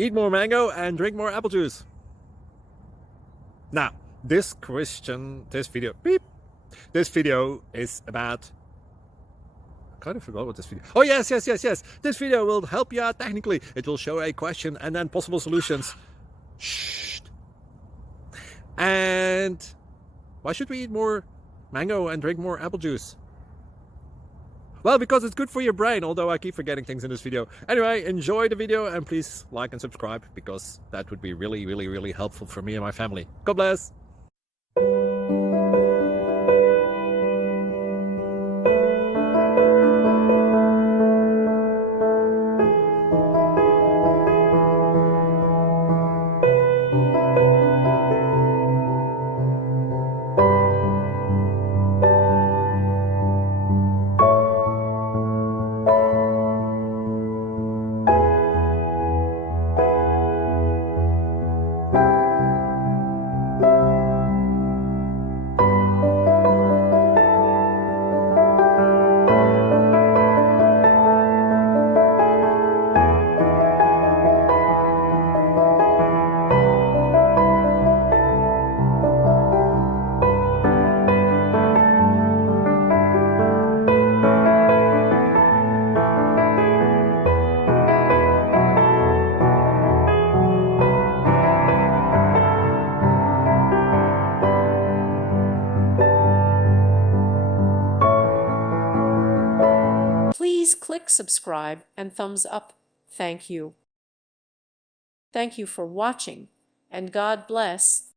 Eat more mango and drink more apple juice. Now, this video is about, I kind of forgot what this video. Oh, yes. This video will help you out technically. It will show a question and then possible solutions. Shh. And why should we eat more mango and drink more apple juice? Well, because it's good for your brain, although I keep forgetting things in this video. Anyway, enjoy the video and please like and subscribe, because that would be really helpful for me and my family. God bless. Please click subscribe and thumbs up. Thank you. Thank you for watching, and God bless.